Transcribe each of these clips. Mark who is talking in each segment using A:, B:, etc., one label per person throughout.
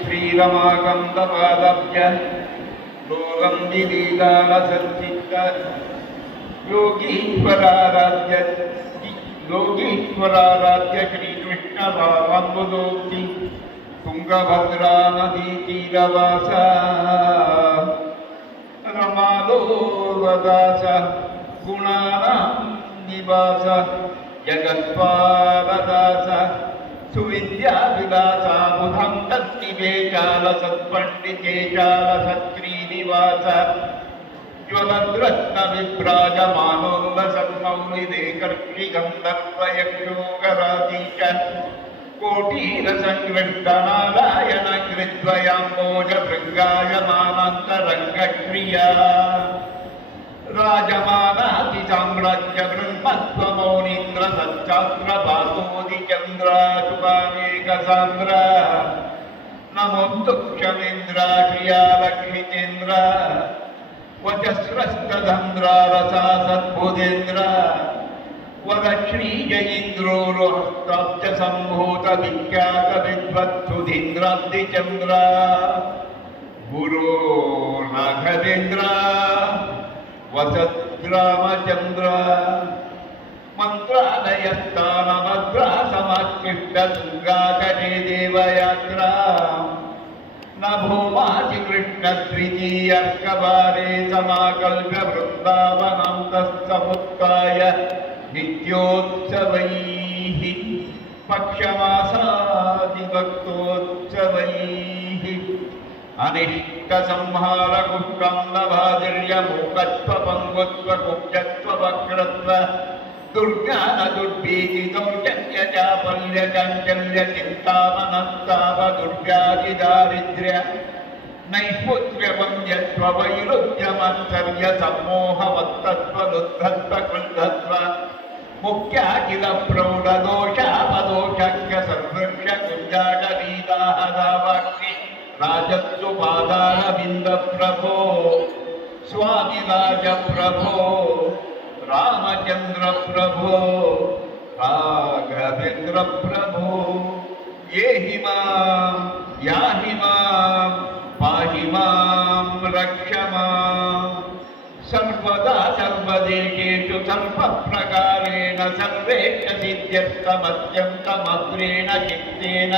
A: श्रीरमाकन्दपादभ्य योगं विलीलालसर्जित योगीश्वराराध्य योगीश्वराराध्य श्रीकृष्णभावम्बुदोक्ति तुङ्गभद्रा नदीतीरवास रमादोवदास गुणानां निवास जगत्पालदास గుణానాం నివాస జగత్పాలదాస సత్శ్రీనివాస జ్వలద్రత్న విభ్రాజమానోల్ల సన్మౌలిదేకర్షి గంధర్వయక్షోగరాజీచ కోటీర సంగృష్టనారాయణ కృద్వయాంబోజ భృంగాయమానంతరంగక్రియా రాజమానాతి సామ్రాజ్య బ్రహ్మత్వమౌనీంద్ర సచ్చాస్త్ర భాసోది చంద్రాశుభానేక సాంద్ర నమోస్తు క్షమేంద్ర క్రియాలక్ష్మిచేంద్ర సద్బుధేంద్ర వద శ్రీజయేంద్రోరుహస్తాబ్జ సంభూత విఖ్యాత విద్వత్సుధీంద్రాబ్ది చంద్ర గురో రాఘవేంద్ర వసద్రామచంద్ర మంత్రాలయస్థానమద్రాసమాకృష్టదుర్గాకరే దేవయాత్ర నభూమాసి కృష్ణ ద్వితీయర్కవారే సమాకల్ప బృందావనంతస్తముత్య నిత్యోత్సవై పక్షమాసాదిభక్తోత్సవై అనిష్ట సంహార కుష్కందభాదిర్య మూకత్వ పంగుత్వ ముఖ్యాఖిల ప్రౌఢ దోషాపదోషజ్ఞ సర్వృక్ష రాజత్సు బింద ప్రభో స్వామి రాజ ప్రభో రామచంద్ర ప్రభో రాఘవేంద్ర ప్రభో ఏహి మాం యాహి మాం పాహి మాం రక్ష మాం. సర్వదా సర్వదేశేషు సర్వప్రకారేణ సర్వేష సిద్ధ్యర్థమత్యంతమగ్రేణ చిత్తేన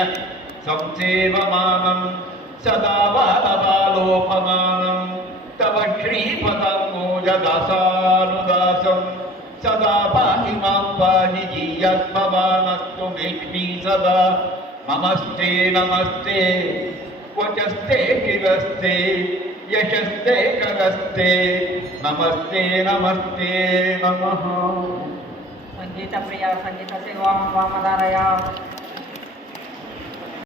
A: సంసేవమానం సదా బాలబాలోపమానం. తవ శ్రీపదా సదా పాహి మాం పాహి జీయత్మవానస్తు మేష్మీ సదా నమస్తే నమస్తే వచస్తే శిరస్తే యశస్తే కరస్తే నమస్తే నమస్తే నమ
B: సంగీత ప్రియ సంగీత శివాం వామధారయ